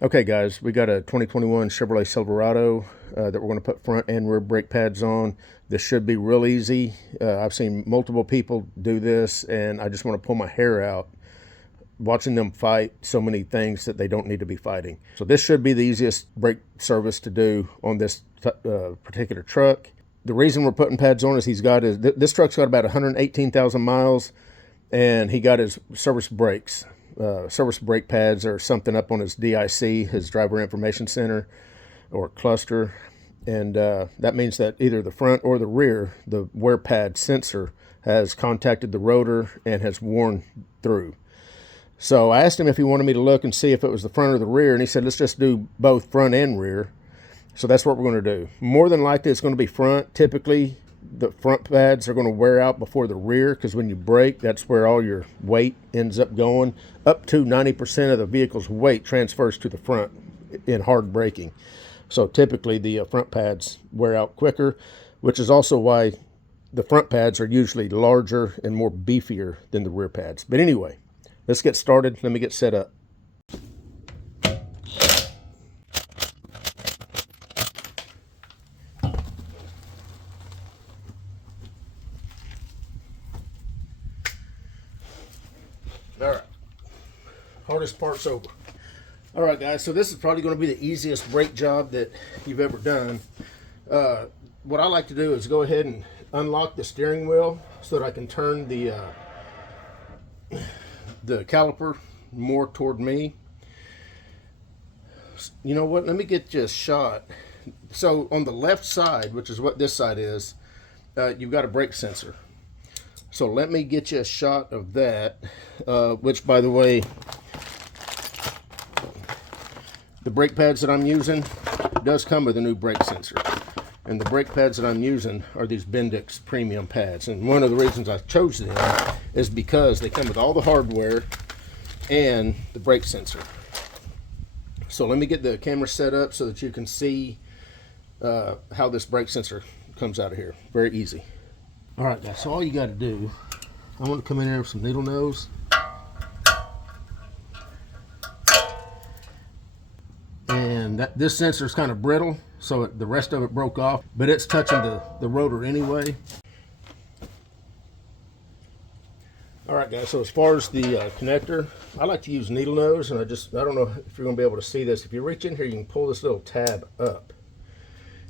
Okay guys, we got a 2021 Chevrolet Silverado that we're going to put front and rear brake pads on. This should be real easy. I've seen multiple people do this and I just want to pull my hair out watching them fight so many things that they don't need to be fighting. So this should be the easiest brake service to do on this particular truck. The reason we're putting pads on is this truck's got about 118,000 miles and he got his service brakes. Service brake pads or something up on his DIC, his driver information center or cluster, and that means that either the front or the rear, the wear pad sensor has contacted the rotor and has worn through. So I asked him if he wanted me to look and see if it was the front or the rear, and he said let's just do both front and rear. So that's what we're going to do. More than likely it's going to be front. Typically the front pads are going to wear out before the rear because when you brake, that's where all your weight ends up going. Up to 90% of the vehicle's weight transfers to the front in hard braking. So typically the front pads wear out quicker, which is also why the front pads are usually larger and more beefier than the rear pads. But anyway, let's get started. Let me get set up. All right, hardest part's over. All right, guys, so this is probably going to be the easiest brake job that you've ever done. What I like to do is go ahead and unlock the steering wheel so that I can turn the caliper more toward me. You know what, let me get you a shot. So on the left side, which is what this side is, you've got a brake sensor. So let me get you a shot of that, which, by the way, the brake pads that I'm using does come with a new brake sensor. And the brake pads that I'm using are these Bendix premium pads. And one of the reasons I chose them is because they come with all the hardware and the brake sensor. So let me get the camera set up so that you can see how this brake sensor comes out of here. Very easy. All right, guys, so all you got to do, I'm going to come in here with some needle nose. And this sensor is kind of brittle, so the rest of it broke off, but it's touching the rotor anyway. All right, guys, so as far as the connector, I like to use needle nose, and I don't know if you're going to be able to see this. If you reach in here, you can pull this little tab up.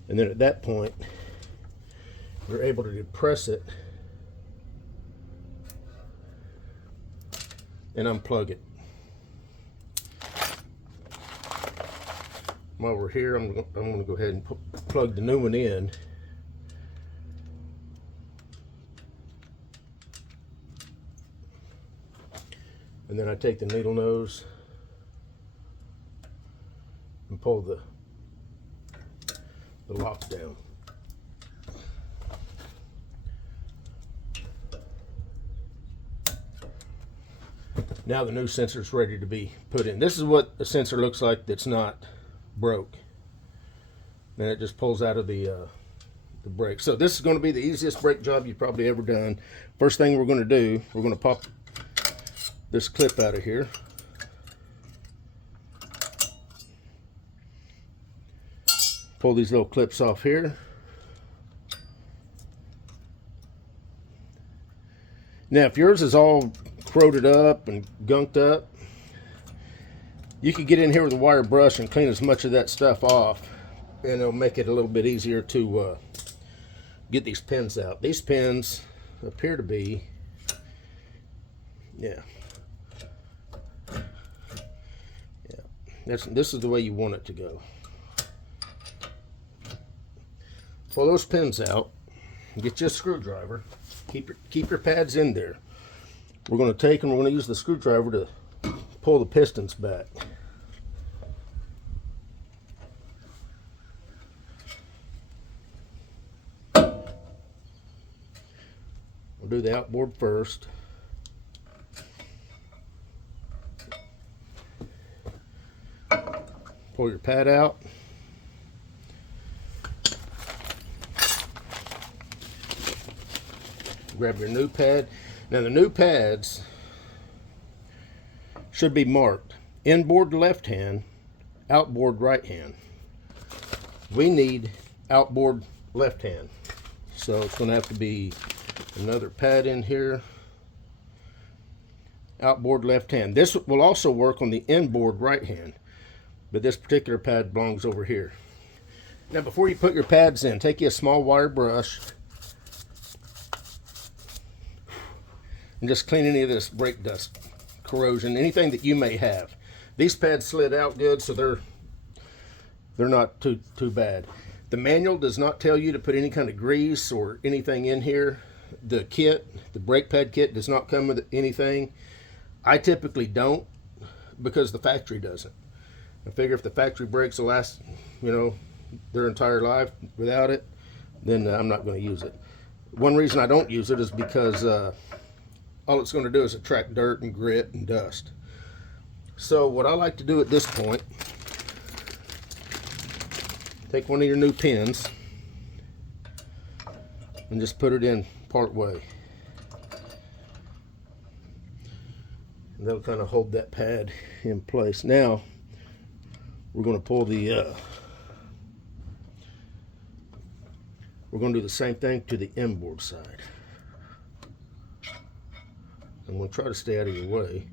And then at that point, you're able to depress it and unplug it. While we're here, I'm going to go ahead and plug the new one in. And then I take the needle nose and pull the lock down. Now the new sensor is ready to be put in. This is what a sensor looks like that's not broke. Then it just pulls out of the brake. So this is going to be the easiest brake job you've probably ever done. First thing we're going to do, we're going to pop this clip out of here. Pull these little clips off here. Now if yours is all corroded up and gunked up, you could get in here with a wire brush and clean as much of that stuff off, and it'll make it a little bit easier to get these pins out. These pins appear to be, yeah, this is the way you want it to go. Pull those pins out, get you a screwdriver, keep your pads in there. We're going to take and we're going to use the screwdriver to pull the pistons back. We'll do the outboard first. Pull your pad out. Grab your new pad. Now the new pads should be marked inboard left hand, outboard right hand. We need outboard left hand. So it's going to have to be another pad in here. Outboard left hand. This will also work on the inboard right hand, but this particular pad belongs over here. Now before you put your pads in, take you a small wire brush and just clean any of this brake dust, corrosion, anything that you may have. These pads slid out good, so they're not too bad. The manual does not tell you to put any kind of grease or anything in here. The kit, the brake pad kit, does not come with anything. I typically don't, because the factory doesn't. I figure if the factory brakes will last, you know, their entire life without it, then I'm not going to use it. One reason I don't use it is because all it's going to do is attract dirt and grit and dust. So what I like to do at this point, take one of your new pins and just put it in part way. And that'll kind of hold that pad in place. Now we're going to pull the we're going to do the same thing to the inboard side. I'm going to try to stay out of your way.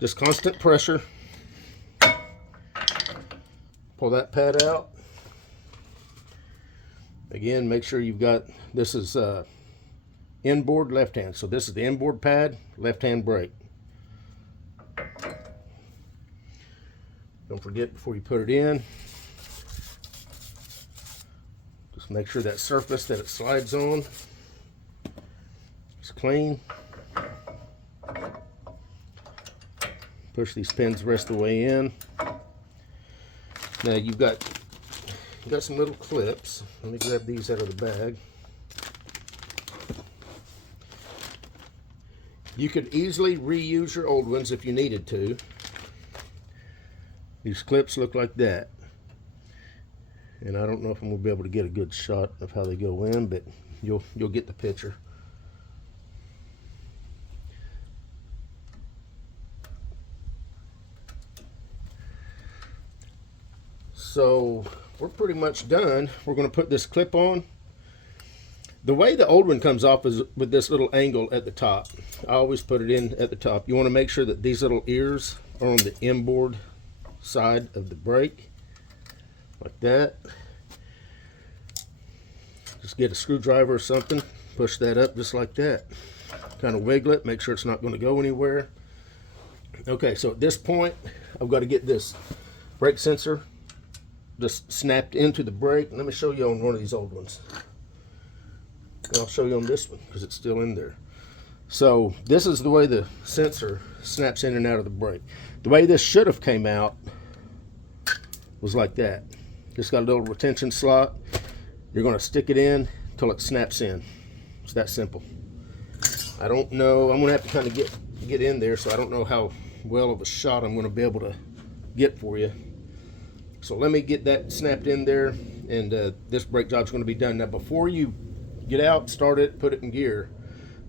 Just constant pressure. Pull that pad out. Again, make sure you've got, this is inboard left hand. So this is the inboard pad, left hand brake. Don't forget before you put it in, just make sure that surface that it slides on is clean. Push these pins the rest of the way in. Now you've got some little clips. Let me grab these out of the bag. You could easily reuse your old ones if you needed to. These clips look like that. And I don't know if I'm going to be able to get a good shot of how they go in, but you'll get the picture. So we're pretty much done. We're going to put this clip on. The way the old one comes off is with this little angle at the top. I always put it in at the top. You want to make sure that these little ears are on the inboard side of the brake, like that. Just get a screwdriver or something, push that up just like that. Kind of wiggle it, make sure it's not going to go anywhere. Okay, so at this point, I've got to get this brake sensor just snapped into the brake. Let me show you on one of these old ones. And I'll show you on this one because it's still in there. So this is the way the sensor snaps in and out of the brake. The way this should have came out was like that. Just got a little retention slot. You're going to stick it in until it snaps in. It's that simple. I don't know. I'm going to have to kind of get in there, so I don't know how well of a shot I'm going to be able to get for you. So let me get that snapped in there, and this brake job's going to be done. Now before you get out, start it, put it in gear,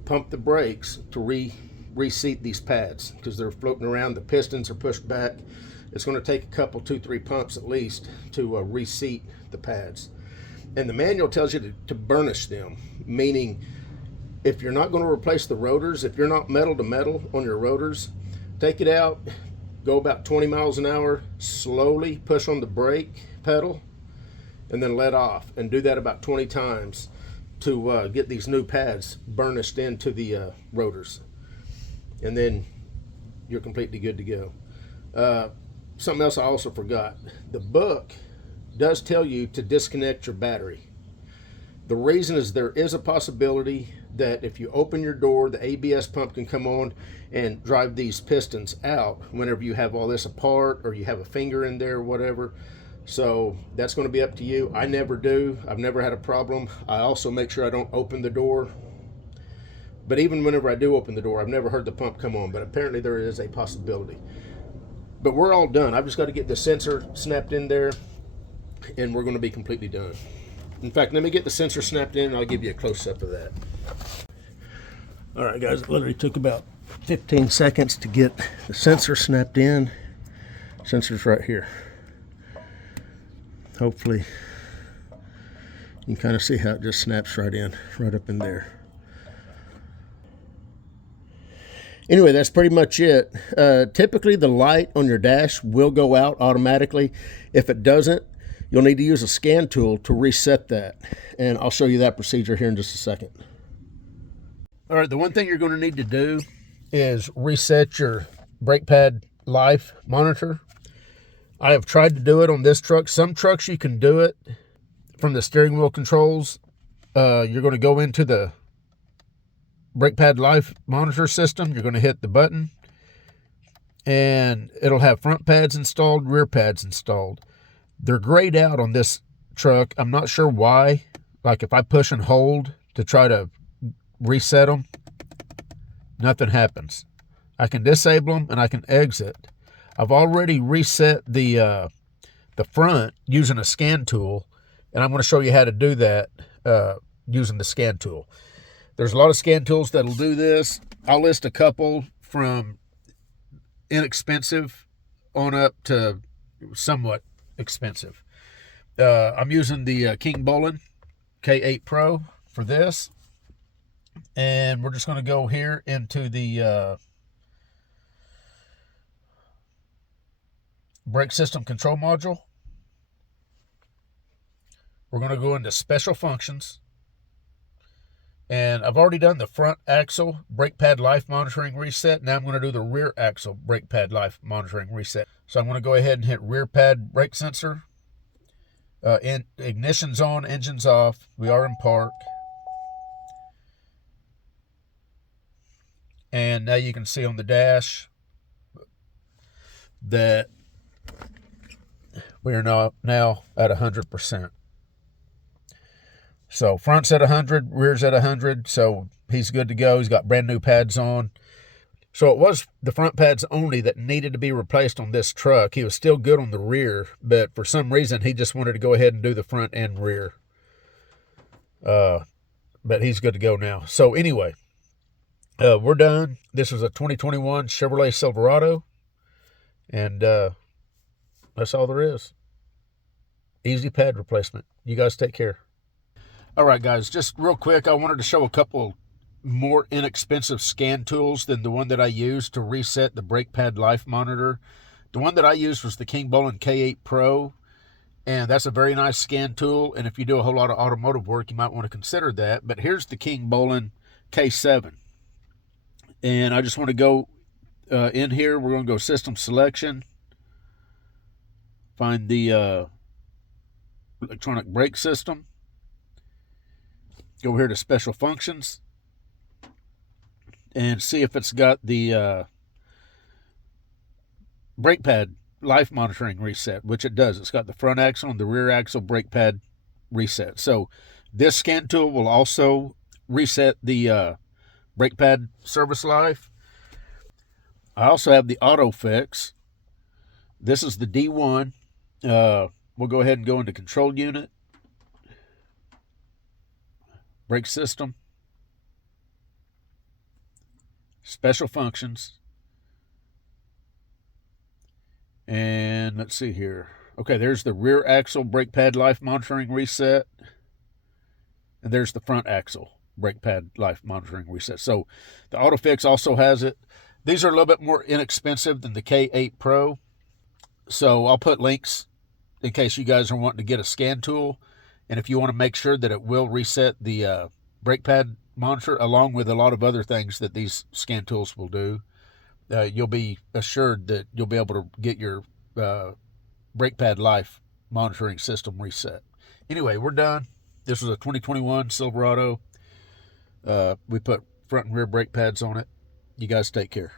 pump the brakes to reseat these pads because they're floating around. The pistons are pushed back. It's going to take a couple, 2-3 pumps at least to reseat the pads. And the manual tells you to burnish them, meaning if you're not going to replace the rotors, if you're not metal to metal on your rotors, take it out, go about 20 miles an hour, slowly push on the brake pedal, and then let off. And do that about 20 times to get these new pads burnished into the rotors. And then you're completely good to go. Something else I also forgot. The book does tell you to disconnect your battery. The reason is there is a possibility that if you open your door, the ABS pump can come on and drive these pistons out whenever you have all this apart or you have a finger in there or whatever. So that's going to be up to you. I never do. I've never had a problem. I also make sure I don't open the door. But even whenever I do open the door, I've never heard the pump come on, but apparently there is a possibility. But we're all done. I've just got to get the sensor snapped in there and we're going to be completely done. In fact, let me get the sensor snapped in and I'll give you a close-up of that. All right, guys, it literally took about 15 seconds to get the sensor snapped in. Sensor's right here. Hopefully you can kind of see how it just snaps right in, right up in there. Anyway, that's pretty much it. Typically the light on your dash will go out automatically. If it doesn't, you'll need to use a scan tool to reset that. And I'll show you that procedure here in just a second. All right, the one thing you're going to need to do is reset your brake pad life monitor. I have tried to do it on this truck. Some trucks you can do it from the steering wheel controls. You're going to go into the brake pad life monitor system. You're going to hit the button and it'll have front pads installed, rear pads installed. They're grayed out on this truck. I'm not sure why. Like if I push and hold to try to reset them, nothing happens. I can disable them and I can exit. I've already reset the front using a scan tool, and I'm going to show you how to do that using the scan tool. There's a lot of scan tools that'll do this. I'll list a couple from inexpensive on up to somewhat expensive. I'm using the Kingbolen K8 Pro for this. And we're just going to go here into the brake system control module. We're going to go into special functions. And I've already done the front axle brake pad life monitoring reset. Now I'm going to do the rear axle brake pad life monitoring reset. So I'm going to go ahead and hit rear pad brake sensor. Ignition's on, engine's off. We are in park. And now you can see on the dash that we are now at 100%. So front's at 100, rear's at 100, so he's good to go. He's got brand new pads on. So it was the front pads only that needed to be replaced on this truck. He was still good on the rear, but for some reason he just wanted to go ahead and do the front and rear. But he's good to go now. So anyway, we're done. This was a 2021 Chevrolet Silverado, and that's all there is. Easy pad replacement. You guys take care. All right, guys, just real quick, I wanted to show a couple more inexpensive scan tools than the one that I used to reset the brake pad life monitor. The one that I used was the Kingbolen K8 Pro, and that's a very nice scan tool, and if you do a whole lot of automotive work, you might want to consider that. But here's the Kingbolen K7. And I just want to go in here. We're going to go System Selection. Find the electronic brake system. Go over here to Special Functions. And see if it's got the brake pad life monitoring reset, which it does. It's got the front axle and the rear axle brake pad reset. So this scan tool will also reset the brake pad service life. I also have the Otofix. This is the D1. We'll go ahead and go into Control Unit, Brake System, Special Functions, and let's see here. Okay, there's the rear axle brake pad life monitoring reset, and there's the front axle brake pad life monitoring reset. So the Otofix also has it. These are a little bit more inexpensive than the K8 Pro, so I'll put links in case you guys are wanting to get a scan tool, and if you want to make sure that it will reset the brake pad monitor, along with a lot of other things that these scan tools will do, you'll be assured that you'll be able to get your brake pad life monitoring system reset. Anyway, we're done. This was a 2021 Silverado. We put front and rear brake pads on it. You guys take care.